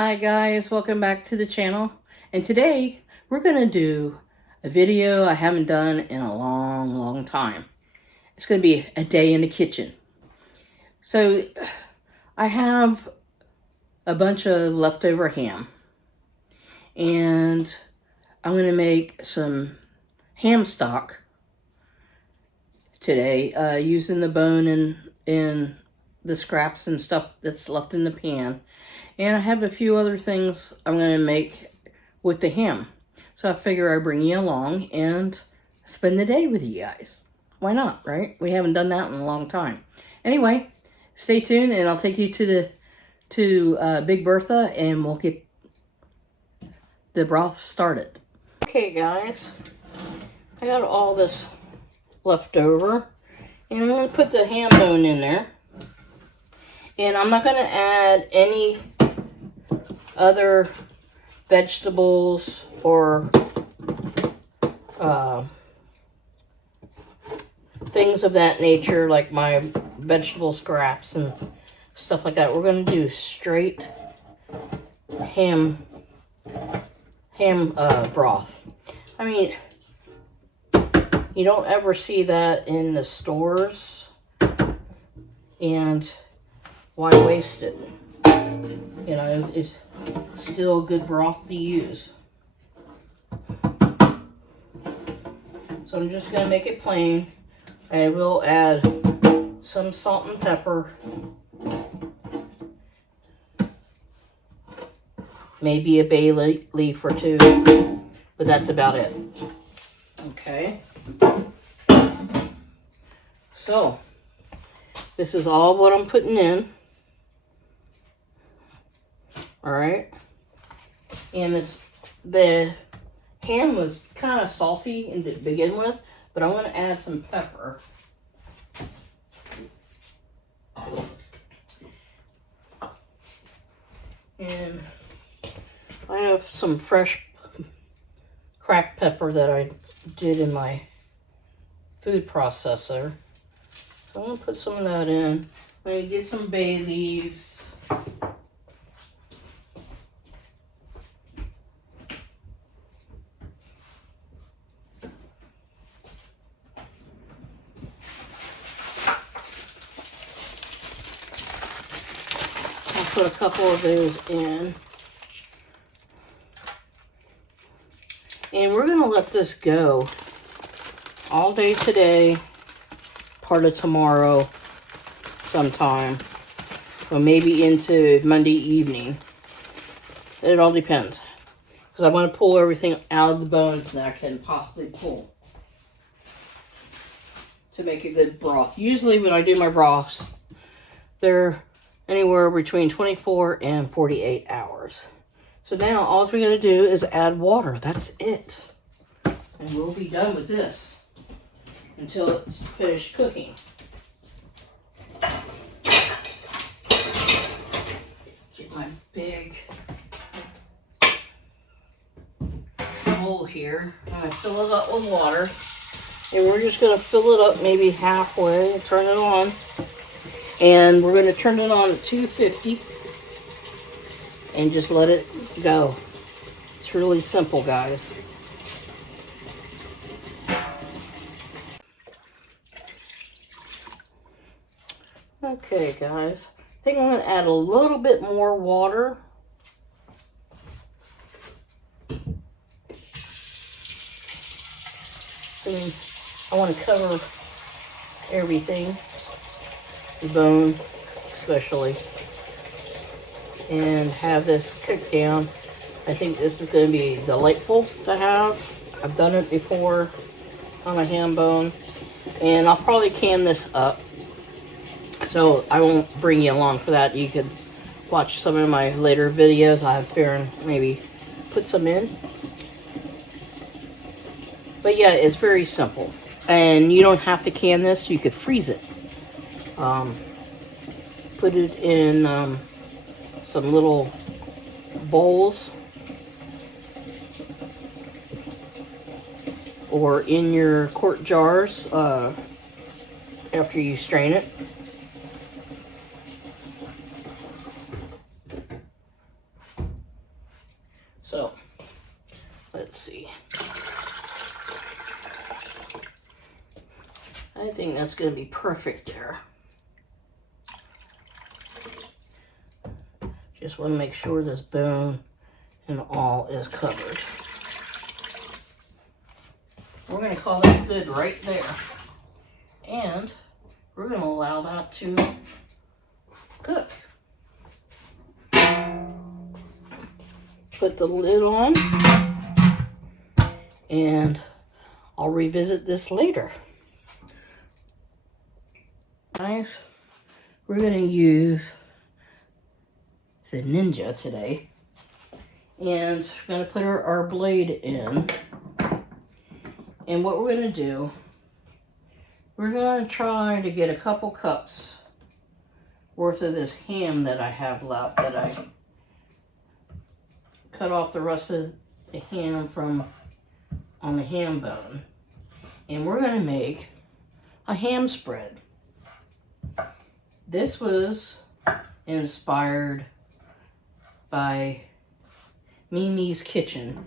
Hi guys, welcome back to the channel. And today we're going to do a video I haven't done in a long time. It's going to be a day in the kitchen. So I have a bunch of leftover ham. And I'm going to make some ham stock today using the bone and the scraps and stuff that's left in the pan. And I have a few other things I'm going to make with the ham. So I figure I'd bring you along and spend the day with you guys. Why not, right? We haven't done that in a long time. Anyway, stay tuned and I'll take you to Big Bertha and we'll get the broth started. Okay guys, I got all this left over and I'm going to put the ham bone in there. And I'm not going to add any other vegetables or things of that nature, like my vegetable scraps and stuff like that. We're going to do straight ham broth. I mean, you don't ever see that in the stores, and why waste it? You know, it's still good broth to use. So I'm just going to make it plain. I will add some salt and pepper. Maybe a bay leaf or two, but that's about it. Okay. So, this is all what I'm putting in. Alright. And the ham was kind of salty to begin with, but I'm going to add some pepper. And I have some fresh cracked pepper that I did in my food processor. So I'm going to put some of that in. I'm going to get some bay leaves. Put a couple of those in. And we're going to let this go all day today, part of tomorrow sometime, or maybe into Monday evening. It all depends. Because I want to pull everything out of the bones that I can possibly pull to make a good broth. Usually when I do my broths, they're anywhere between 24 and 48 hours. So now all we're going to do is add water. That's it. And we'll be done with this until it's finished cooking. Get my big bowl here. I'm going to fill it up with water. And we're just going to fill it up maybe halfway and turn it on. And we're going to turn it on at 250 and just let it go. It's really simple, guys. Okay, guys. I think I'm going to add a little bit more water. And I want to cover everything. The bone especially, and have this cooked down. I think this is going to be delightful to have. I've done it before on a ham bone, and I'll probably can this up, so I won't bring you along for that. You could watch some of my later videos. I have Farron maybe put some in, but yeah, it's very simple, and you don't have to can this. You could freeze it. Put it in some little bowls or in your quart jars after you strain it. So, let's see. I think that's going to be perfect there. Just want to make sure this bone and all is covered. We're going to call that good right there. And we're going to allow that to cook. Put the lid on, and I'll revisit this later. Guys, we're going to use the Ninja today, and we're going to put our blade in. And what we're going to do, we're going to try to get a couple cups worth of this ham that I have left, that I cut off the rest of the ham from on the ham bone. And we're going to make a ham spread. This was inspired by Mimi's Kitchen.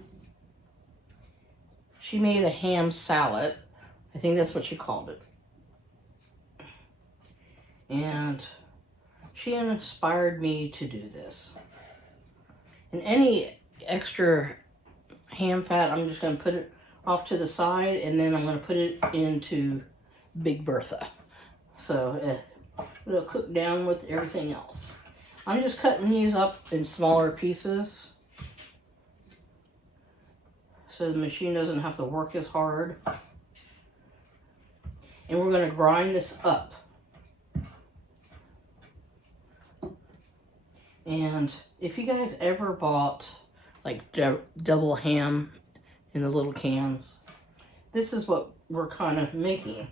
She made a ham salad. I think that's what she called it. And she inspired me to do this. And any extra ham fat, I'm just going to put it off to the side, and then I'm going to put it into Big Bertha. So it'll cook down with everything else. I'm just cutting these up in smaller pieces so the machine doesn't have to work as hard. And we're going to grind this up. And if you guys ever bought like double ham in the little cans, this is what we're kind of making.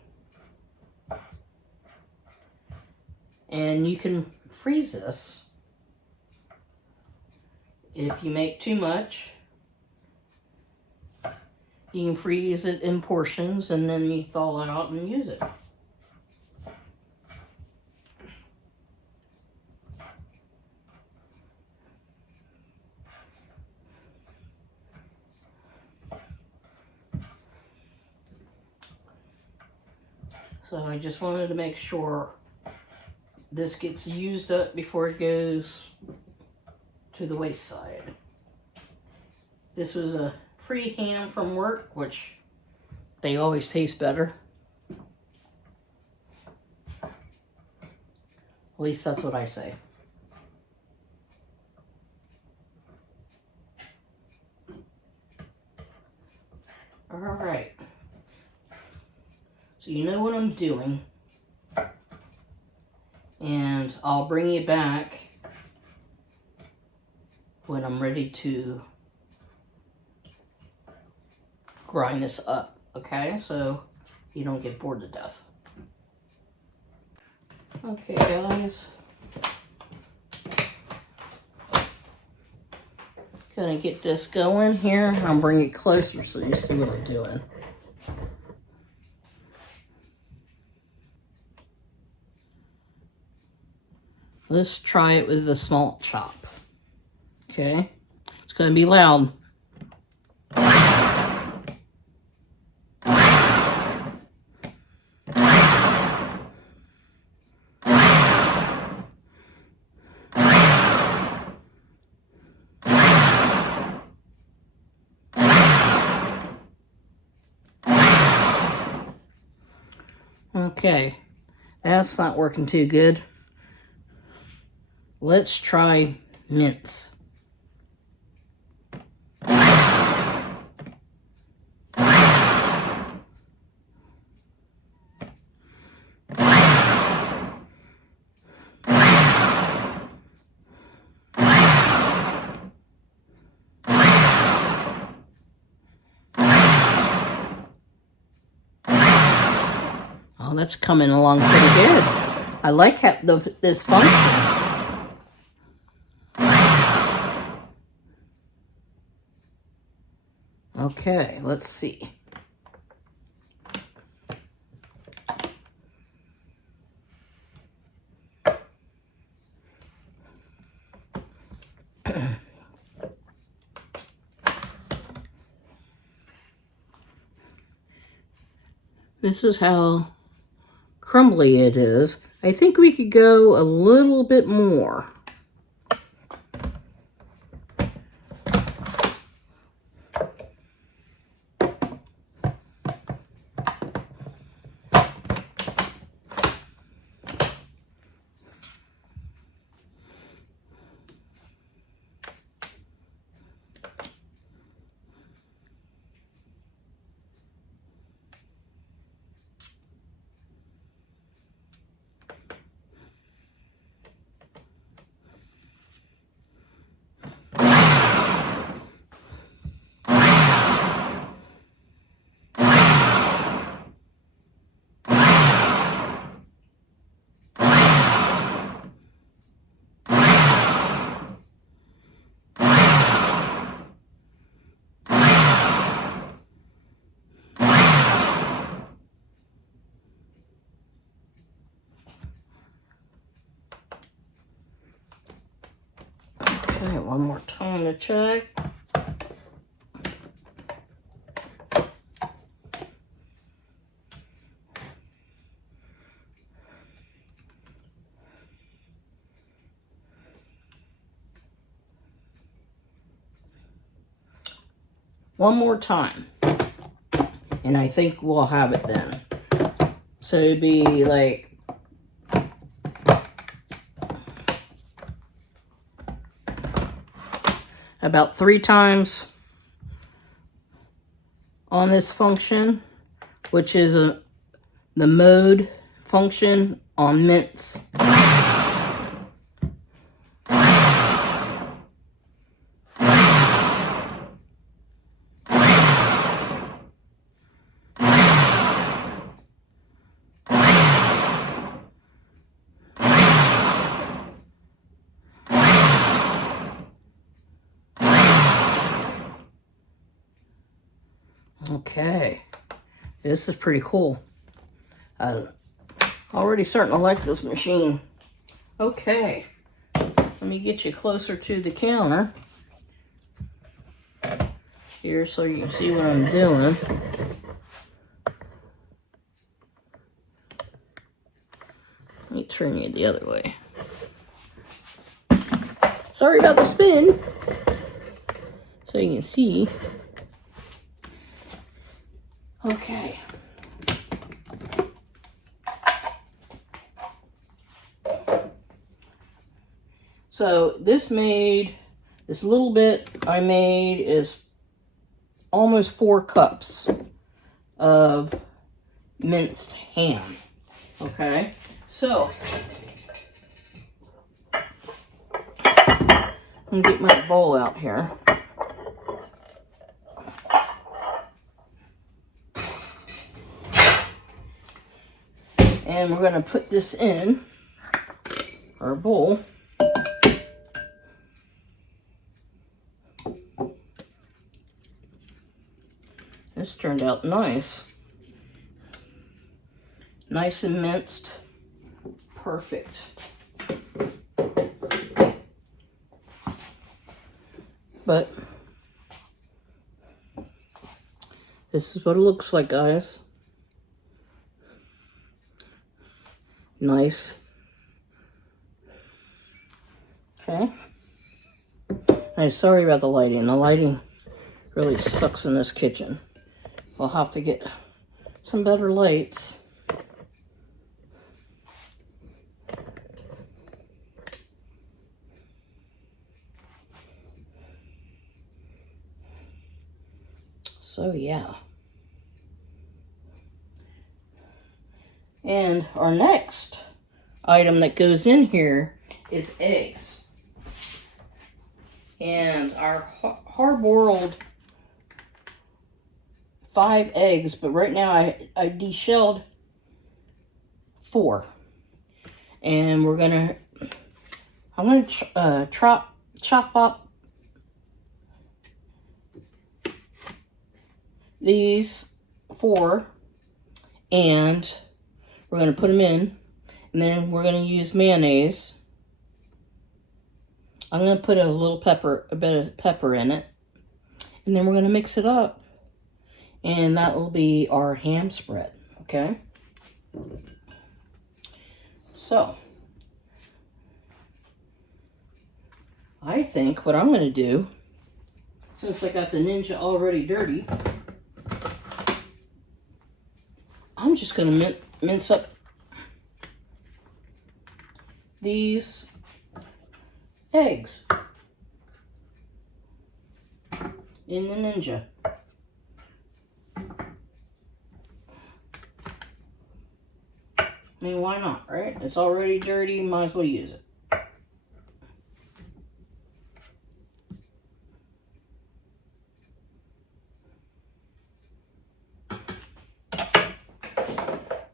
And you can freeze this. If you make too much, you can freeze it in portions, and then you thaw it out and use it. So I just wanted to make sure this gets used up before it goes to the waste side. This was a free ham from work, which they always taste better. At least that's what I say. All right. So you know what I'm doing. And I'll bring you back when I'm ready to grind this up, okay? So you don't get bored to death. Okay, guys. Gonna get this going here. I'll bring it closer so you see what I'm doing. Let's try it with the small chop. Okay? It's gonna be loud. Okay, that's not working too good. Let's try mince. Oh, that's coming along pretty good. I like how this function. Okay, let's see. This is how crumbly it is. I think we could go a little bit more. Okay, one more time to check. One more time. And I think we'll have it then. So it'd be like about 3 times on this function, which is the mode function on mince. Okay, this is pretty cool. Already starting to like this machine. Okay, let me get you closer to the counter here so you can see what I'm doing. Let me turn you the other way. Sorry about the spin. So you can see. Okay. So this little bit I made is almost 4 cups of minced ham. Okay, so I'm gonna get my bowl out here. And we're gonna put this in our bowl. This turned out nice. Nice and minced. Perfect. But this is what it looks like, guys. Nice. Okay. I'm sorry about the lighting. The lighting really sucks in this kitchen. We'll have to get some better lights. So yeah. And our next item that goes in here is eggs. And our hard-boiled 5 eggs, but right now I deshelled 4. And I'm gonna chop up these 4, and we're gonna put them in, and then we're gonna use mayonnaise. I'm gonna put a bit of pepper in it, and then we're gonna mix it up, and that will be our ham spread. Okay? So, I think what I'm going to do, since I got the Ninja already dirty, I'm just going to mince up these eggs in the Ninja. I mean, why not, right? It's already dirty, might as well use it.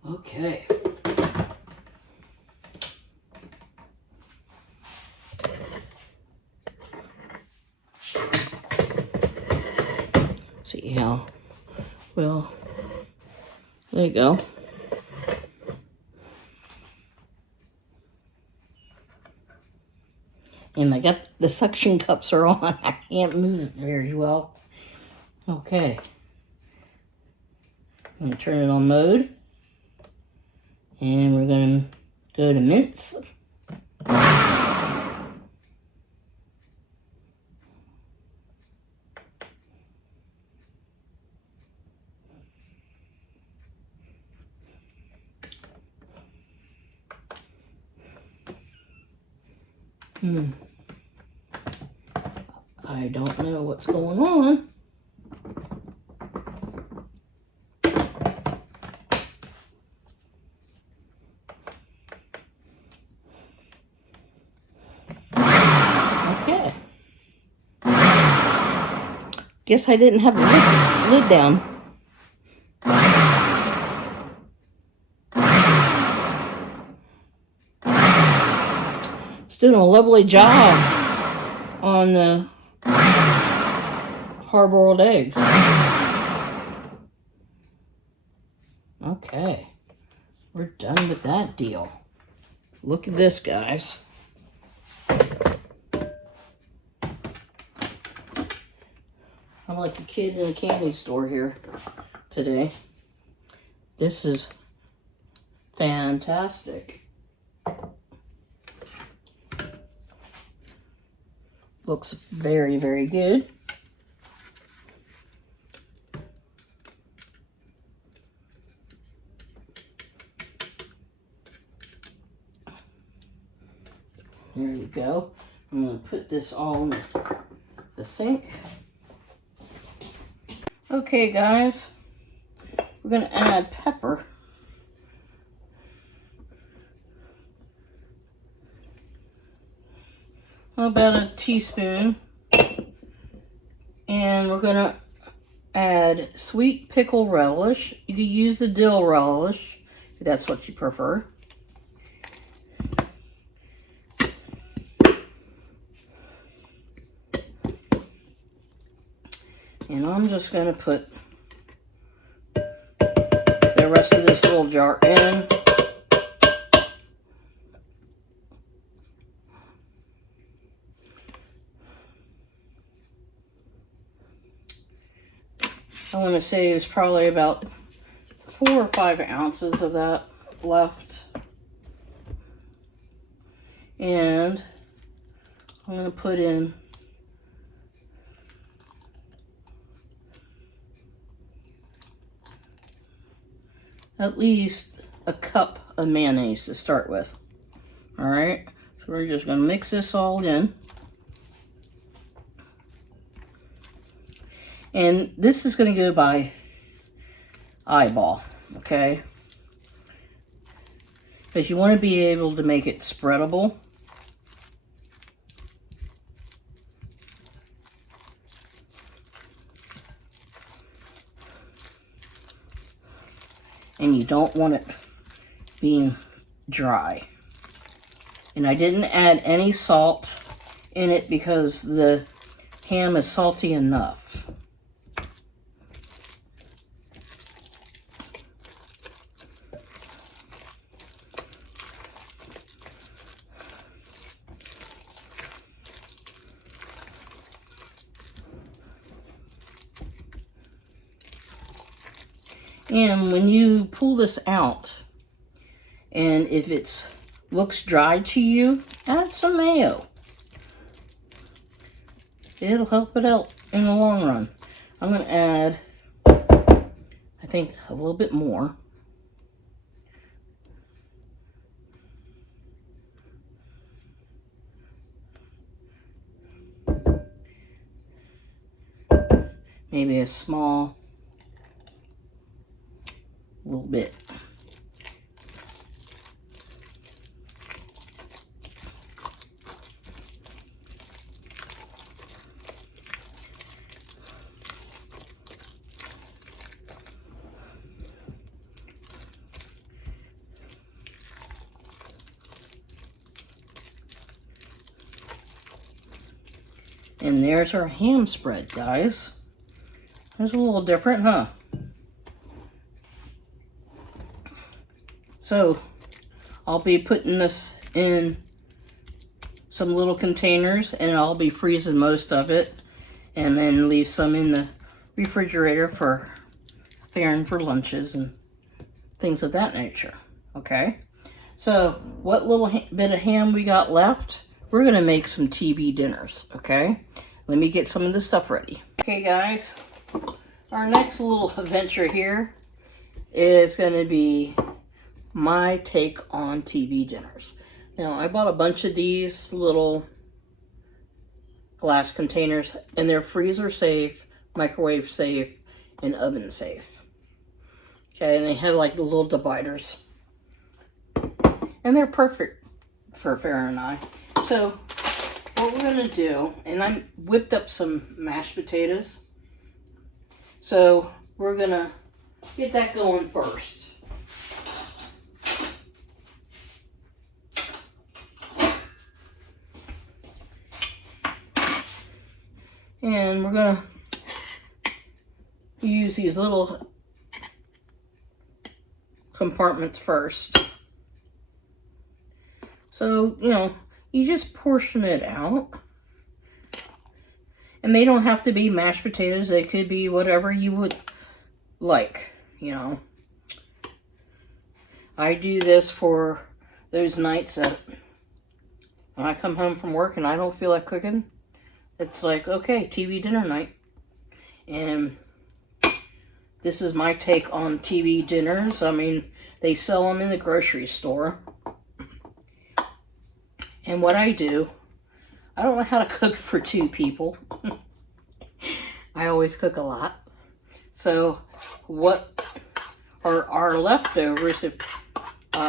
Okay. See how well, there you go. And I got the suction cups are on. I can't move it very well. Okay. I'm gonna turn it on mode. And we're gonna go to mince. I don't know what's going on. Okay. Guess I didn't have the lid down. It's doing a lovely job on the hard-boiled eggs. Okay, we're done with that deal. Look at this, guys. I'm like a kid in a candy store here today. This is fantastic. Looks very, very good. There you go. I'm going to put this all in the sink. Okay, guys. We're going to add pepper. About a teaspoon. And we're going to add sweet pickle relish. You could use the dill relish if that's what you prefer. And I'm just going to put the rest of this little jar in. I want to say there's probably about 4 or 5 ounces of that left. And I'm going to put in at least a cup of mayonnaise to start with. All right, so we're just going to mix this all in. And this is going to go by eyeball, okay? Because you want to be able to make it spreadable. And you don't want it being dry. And I didn't add any salt in it because the ham is salty enough. And when you pull this out, and if it looks dry to you, add some mayo. It'll help it out in the long run. I'm going to add, I think, a little bit more. Maybe a small little bit. And there's our ham spread, guys. It's a little different, huh? So, I'll be putting this in some little containers, and I'll be freezing most of it, and then leave some in the refrigerator for Farron for lunches and things of that nature. Okay? So, what little bit of ham we got left, we're going to make some TV dinners, okay? Let me get some of this stuff ready. Okay, guys. Our next little adventure here is going to be my take on TV dinners. Now, I bought a bunch of these little glass containers, and they're freezer safe, microwave safe, and oven safe. Okay, and they have like the little dividers. And they're perfect for Farron and I. So, what we're going to do, and I whipped up some mashed potatoes. So, we're going to get that going first. And we're going to use these little compartments first. So, you know, you just portion it out. And they don't have to be mashed potatoes. They could be whatever you would like, you know. I do this for those nights that when I come home from work and I don't feel like cooking. It's like, okay, TV dinner night. And this is my take on TV dinners. I mean, they sell them in the grocery store. And what I do, I don't know how to cook for 2 people. I always cook a lot. So what are our leftovers, if we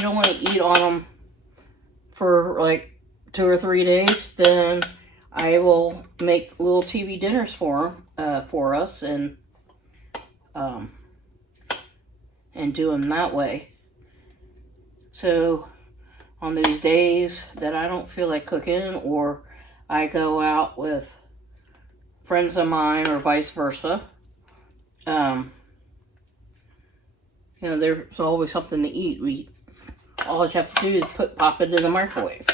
don't want to eat on them for like 2 or 3 days, then I will make little TV dinners for us and do them that way. So on those days that I don't feel like cooking, or I go out with friends of mine or vice versa, you know, there's always something to eat. All you have to do is pop it in the microwave.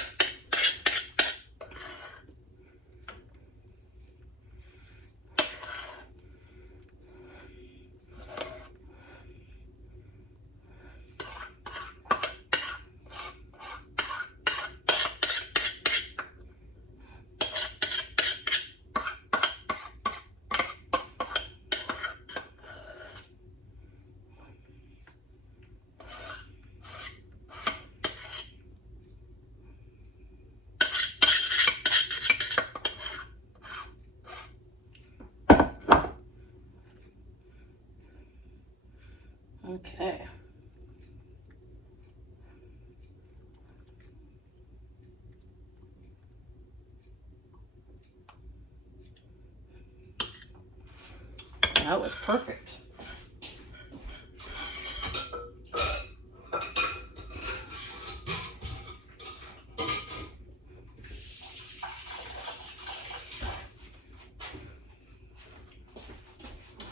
Okay. That was perfect.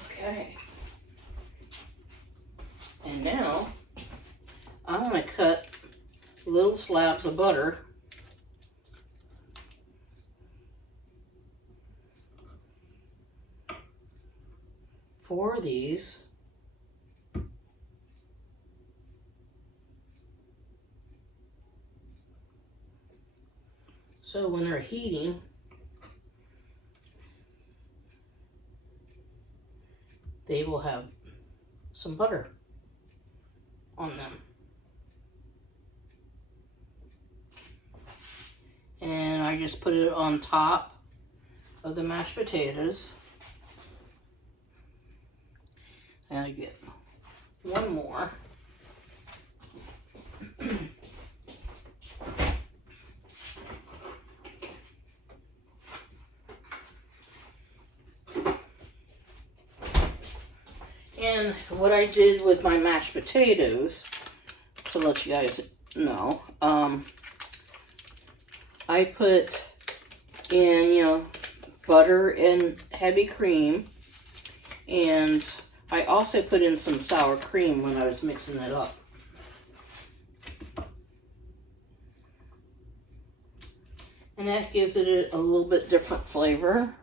Okay. And now, I'm going to cut little slabs of butter 4 of these. So when they're heating, they will have some butter on them. And I just put it on top of the mashed potatoes. And I get one more. And what I did with my mashed potatoes, to let you guys know, I put in, butter and heavy cream, and I also put in some sour cream when I was mixing it up. And that gives it a little bit different flavor.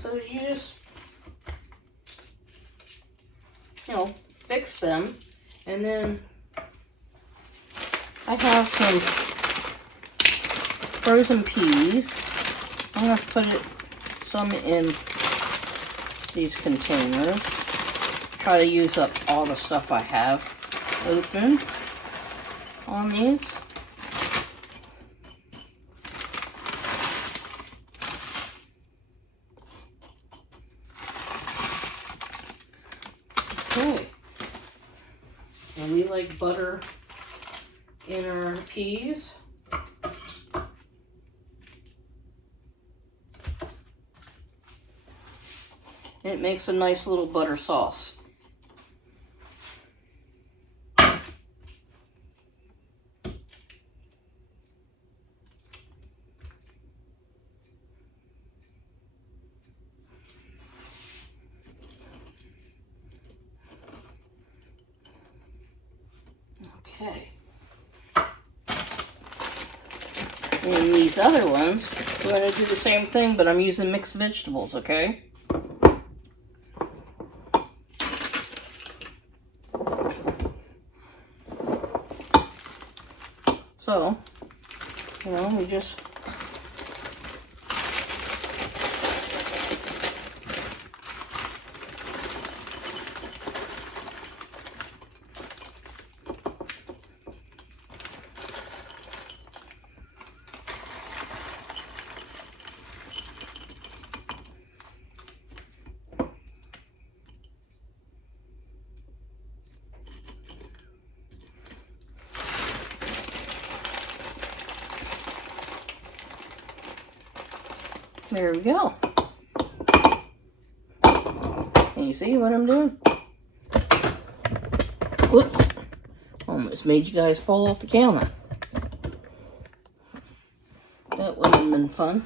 So you just, fix them. And then I have some frozen peas. I'm going to put some in these containers. Try to use up all the stuff I have open on these. Okay. And we like butter in our peas. It makes a nice little butter sauce. Okay. And these other ones, we're going to do the same thing, but I'm using mixed vegetables, okay? So, we just there we go. Can you see what I'm doing? Whoops. Almost made you guys fall off the counter. That wouldn't have been fun.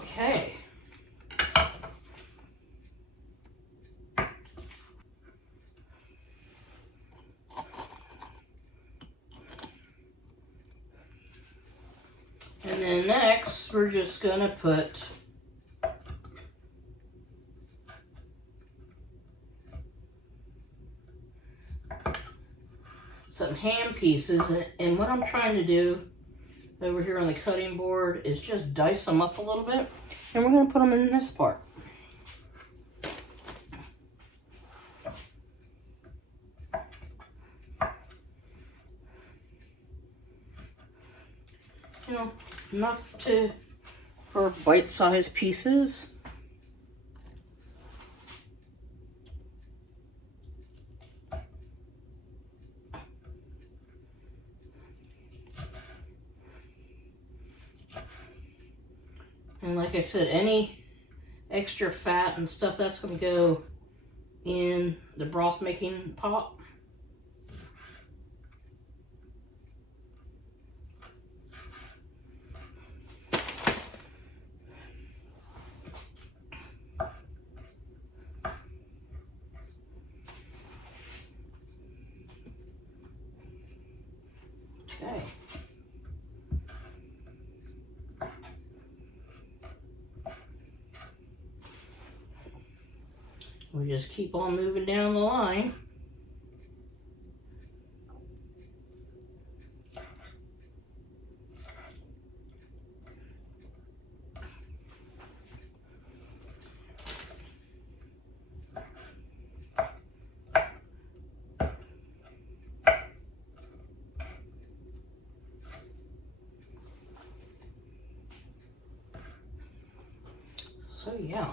Okay. And then next, we're just gonna put some ham pieces, and what I'm trying to do over here on the cutting board is just dice them up a little bit, and we're gonna put them in this part. Enough for bite-sized pieces. And like I said, any extra fat and stuff, that's going to go in the broth making pot. Okay. we just keep on moving down the line. So yeah.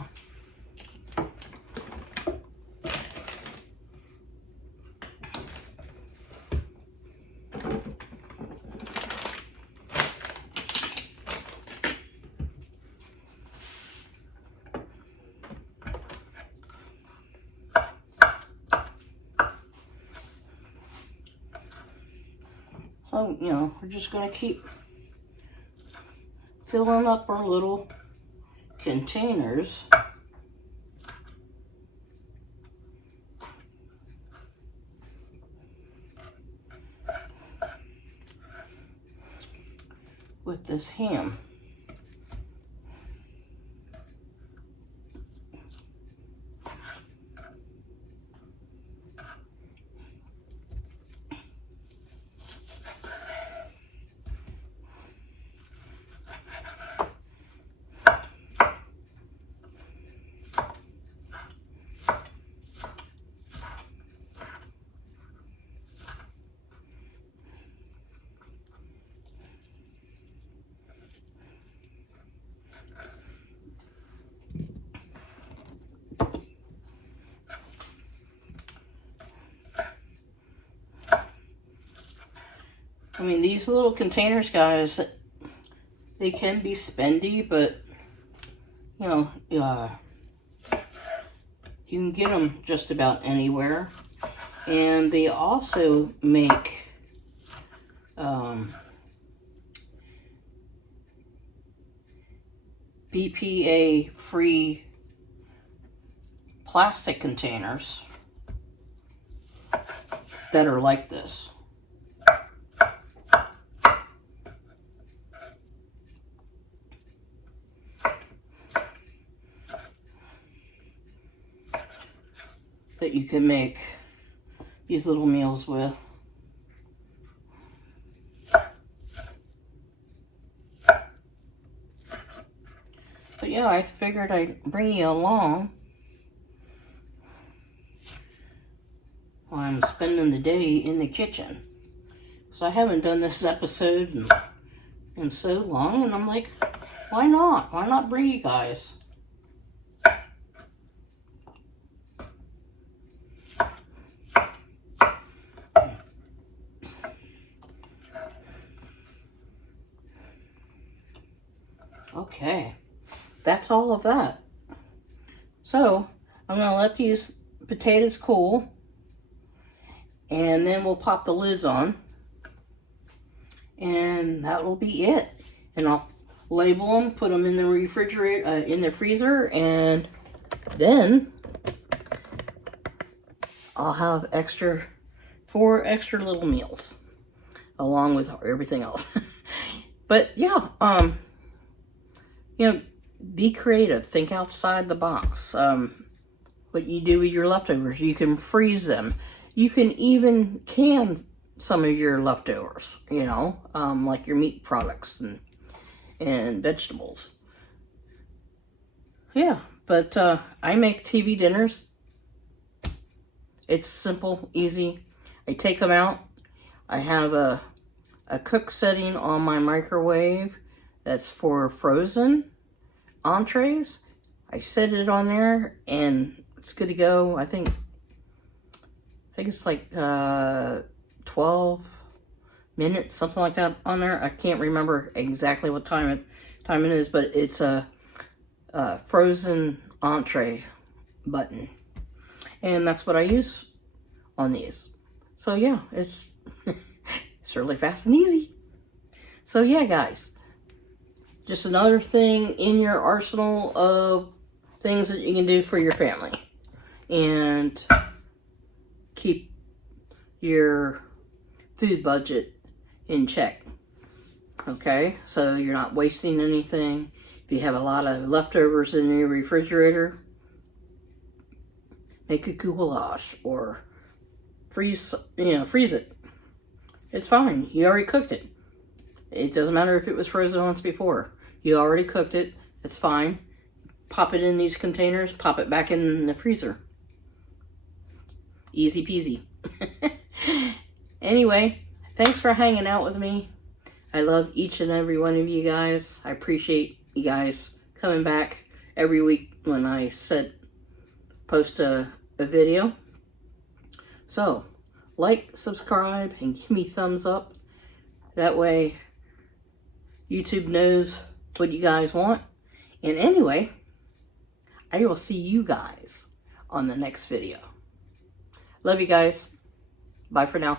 So, you know, we're just going to keep filling up our little containers. With this ham. I mean, these little containers, guys, they can be spendy, but, you know, you can get them just about anywhere. And they also make BPA-free plastic containers that are like this. That you can make these little meals with. But yeah, I figured I'd bring you along while I'm spending the day in the kitchen. So I haven't done this episode in so long, and I'm like, why not? Why not bring you guys? Okay, that's all of that. So I'm going to let these potatoes cool, and then we'll pop the lids on, and that will be it. And I'll label them, put them in the refrigerator, in the freezer, and then I'll have 4 extra little meals along with everything else. But yeah, you know, be creative. Think outside the box. What you do with your leftovers, you can freeze them. You can even can some of your leftovers, you know, like your meat products and vegetables. Yeah, but I make TV dinners. It's simple, easy. I take them out. I have a cook setting on my microwave that's for frozen entrees. I set it on there and it's good to go. I think it's like 12 minutes, something like that on there. I can't remember exactly what time it is, but it's a frozen entree button. And that's what I use on these. So yeah, it's it's really fast and easy. So yeah, guys, just another thing in your arsenal of things that you can do for your family and keep your food budget in check. Okay, so you're not wasting anything. If you have a lot of leftovers in your refrigerator, make a goulash or freeze it. It's fine. You already cooked it. It doesn't matter if it was frozen once before. You already cooked it. It's fine. Pop it in these containers. Pop it back in the freezer. Easy peasy. Anyway, thanks for hanging out with me. I love each and every one of you guys. I appreciate you guys coming back every week when I post a video. So, like, subscribe, and give me thumbs up. That way, YouTube knows what you guys want. And anyway, I will see you guys on the next video. Love you guys. Bye for now.